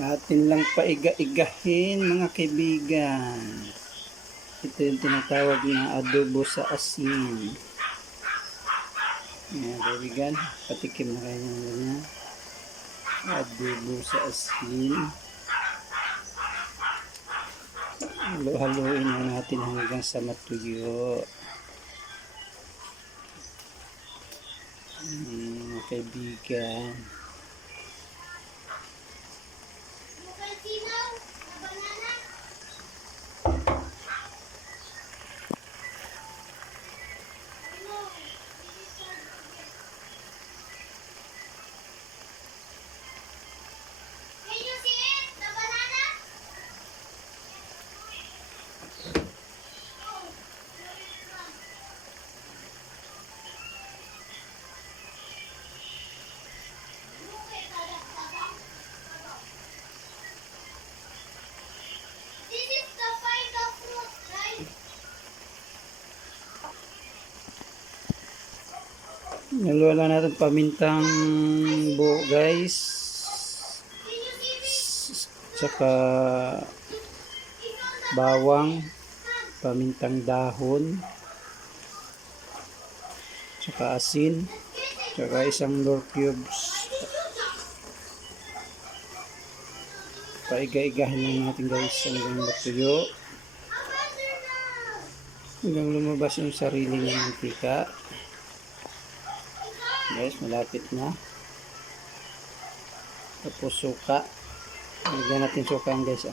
Atin lang paiga-igahin mga kaibigan. Ito yung tinatawag na adobo sa asin. Ayan kaibigan, patikim na kayo ng ganyan. Adobo sa asin. Halo-haluin na natin hanggang sa matuyo. Mga kaibigan. Naluwa lang natin pamintang buo guys. Tsaka bawang, pamintang dahon, tsaka asin, tsaka isang Knorr cubes. Paiga-igahin lang natin guys hanggang matuyo. Hanggang lumabas yung sarili ng mantika. Guys, malapit na. Tapos suka. Lagyan natin suka yan guys.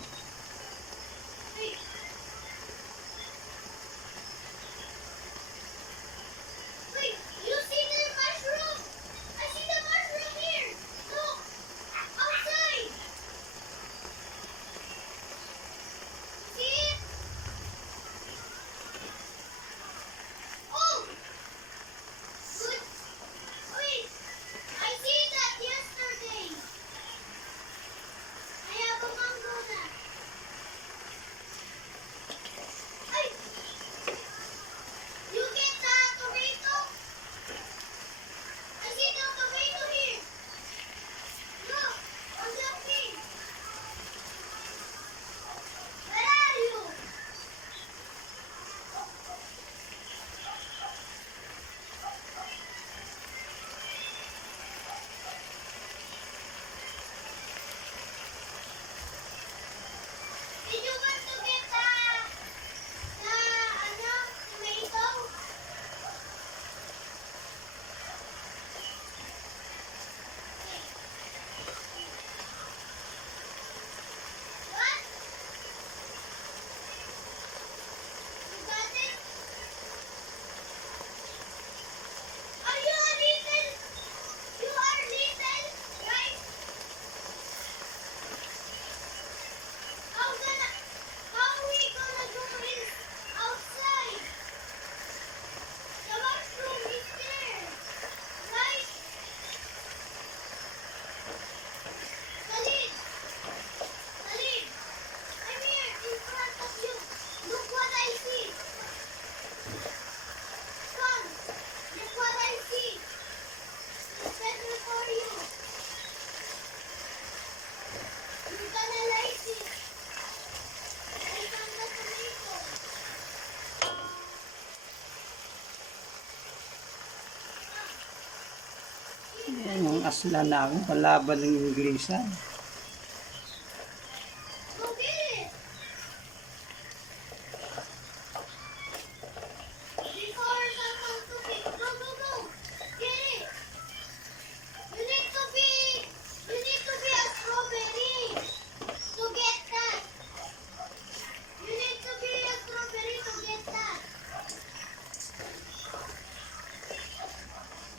Yan yung asla namin, palaban ng Inglisan.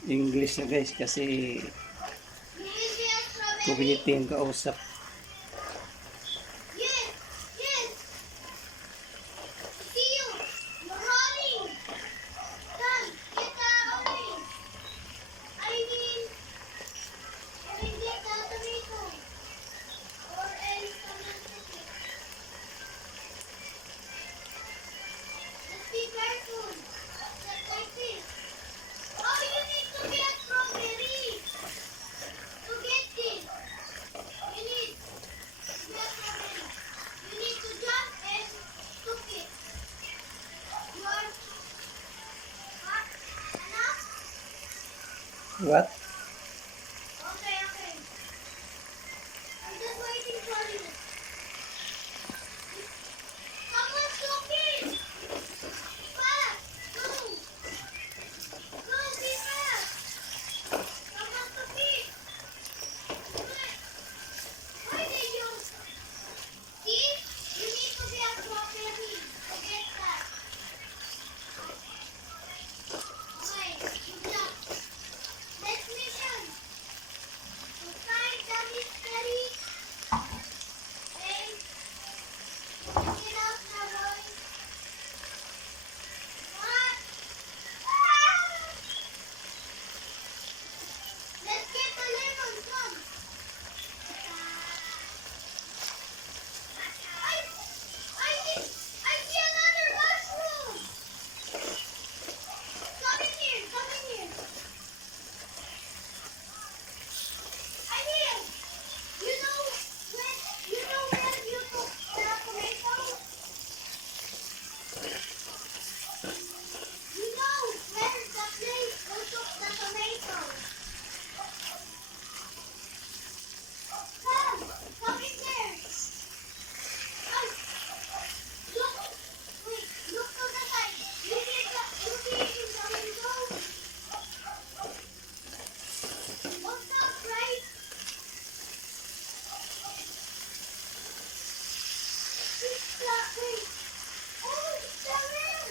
English na guys kasi Kuwaiti yung kausap. What? Okay, okay. I'm just waiting for you. Someone's cooking! Fast! Go! Go, be fast! Someone's cooking! Why did you... See? You need to be a strawberry to get that. Okay, good job. Next mission. To find the mystery and get out the boy. What? Ah! Let's get the lemon, come. I see another mushroom. Come in here, come in here. I'm here. You know where you took the tomato? You know where the place you took the tomato? Come in there. Come. Look, wait, look to the side. You see it in the window? What's up, right? It's the, wait. Oh, it's the rim.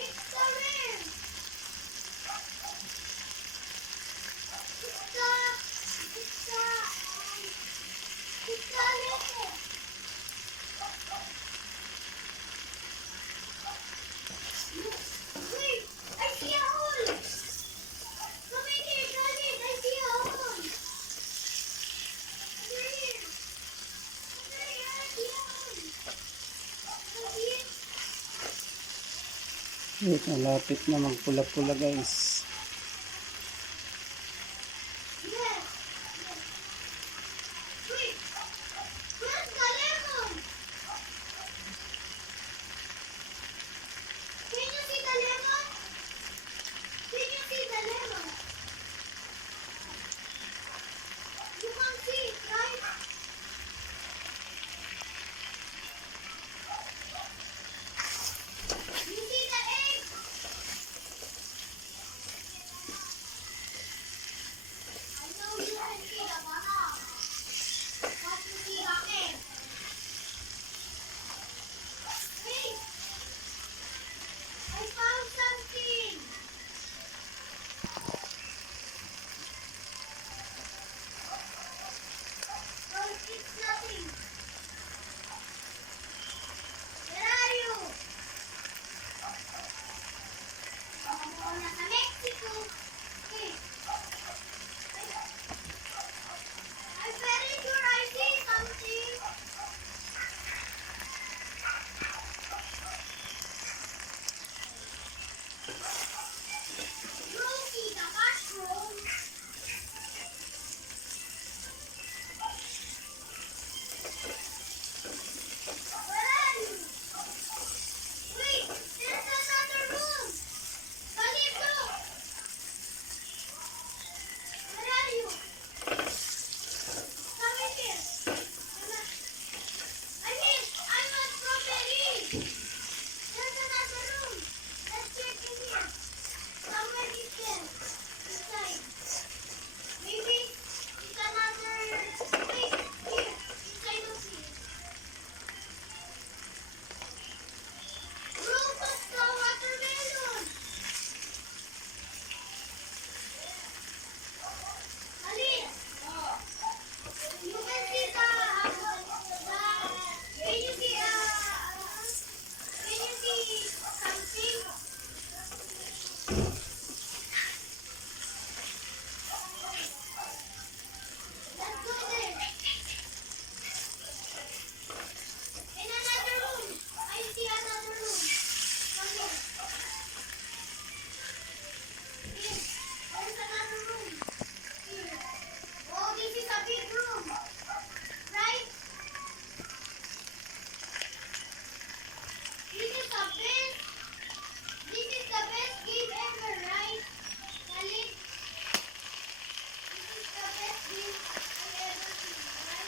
It's the rim. It's the lemon. Wait, I see a hole. Come in here, David. I see a hole. Over here. Over here, I see a hole. I see it. Wait, malapit na magpula-pula guys. Yes. Wait, where's the lemon? Can you see the lemon? Can you see the lemon? You can see it, right? You see the egg?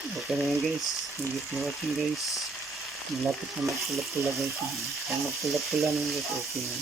Okay na yan guys. Thank you for watching guys. Malapit na magpula-pula guys. Kung magpula-pula na yun guys, okay na.